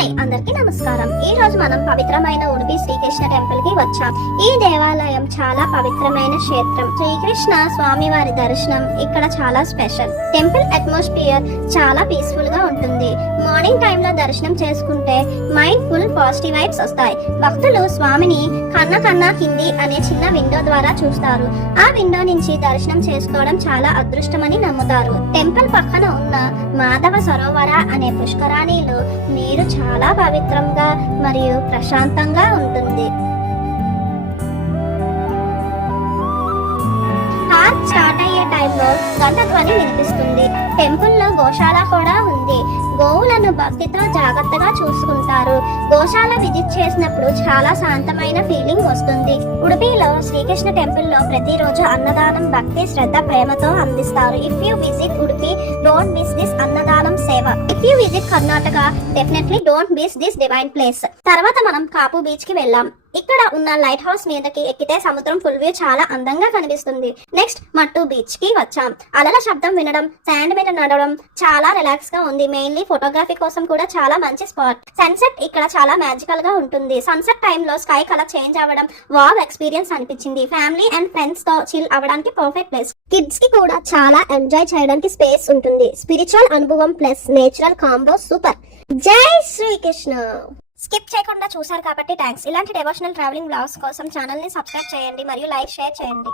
Hi అందరికీ నమస్కారం. ఈ రోజు మనం పవిత్రమైన ఉడిపి శ్రీకృష్ణ టెంపుల్ కి వచ్చాం. ఈ దేవాలయం చాలా పవిత్రమైన క్షేత్రం. శ్రీకృష్ణ స్వామి వారి దర్శనం ఇక్కడ చాలా స్పెషల్. టెంపుల్ అట్మాస్ఫియర్ చాలా పీస్ఫుల్ గా ఉంటుంది. మార్నింగ్ టైం లో దర్శనం చేసుకుంటే మైండ్ ఫుల్ పాజిటివ్ వైబ్స్ వస్తాయి. భక్తులు స్వామిని కన్నా కింది అనే చిన్న విండో ద్వారా చూస్తారు. ఆ విండో నుంచి దర్శనం చేసుకోవడం చాలా అదృష్టమని నమ్ముతారు. టెంపుల్ పక్కన ఉన్న మాధవ సరోవర అనే పుష్కరాణిలో నీరు చాలా పవిత్రంగా మరియు ప్రశాంతంగా ఉంటుంది. హార్ట్ స్టార్ట్ అయ్యే టైంలో గంట ధ్వని వినిపిస్తుంది. టెంపుల్ లో గోశాల కూడా ఉంది. గోవులను భక్తితో జాగ్రత్తగా చూసుకుంటారు. గోశాల విజిట్ చేసినప్పుడు చాలా శాంతమైన ఫీలింగ్ వస్తుంది. ఉడిపిలో శ్రీకృష్ణ టెంపుల్ లో ప్రతిరోజు అన్నదానం భక్తి శ్రద్ధ ప్రేమతో అందిస్తారు. If you visit Udupi don't miss this అన్నదానం సేవ. If you visit Karnataka definitely don't miss this divine place. తర్వాత మనం కాపు బీచ్ కి వెళ్ళాం. ఇక్కడ ఉన్న లైట్ హౌస్ మీదకి ఎక్కితే సముద్రం ఫుల్ వ్యూ చాలా అందంగా కనిపిస్తుంది. నెక్స్ట్ మట్టు బీచ్ కి వచ్చాం. అలల శబ్దం వినడం, శాండ్ మీద నడవడం చాలా రిలాక్స్ గా ఉంది. మెయిన్లీ ఫోటోగ్రఫీ కోసం కూడా చాలా మంచి స్పాట్. సన్సెట్ ఇక్కడ చాలా మ్యాజికల్ గా ఉంటుంది. సన్సెట్ టైమ్ లో స్కై కలర్ చేంజ్ అవ్వడం వావ్ ఎక్స్పీరియన్స్ అనిపించింది. ఫ్యామిలీ అండ్ ఫ్రెండ్స్ తో చిల్ అవ్వడానికి పర్ఫెక్ట్ ప్లేస్. కిడ్స్ కి కూడా చాలా ఎంజాయ్ చేయడానికి స్పేస్ ఉంటుంది. స్పిరిచువల్ అనుభవం ప్లస్ నేచురల్ కాంబో సూపర్. జై శ్రీకృష్ణ. స్కిప్ చేయకుండా చూసారు కాబట్టి థ్యాంక్స్. ఇలాంటి డివోషనల్ ట్రావెలింగ్ బ్లాగ్స్ కోసం ఛానల్ ని సబ్స్క్రైబ్ చేయండి మరియు లైక్ షేర్ చేయండి.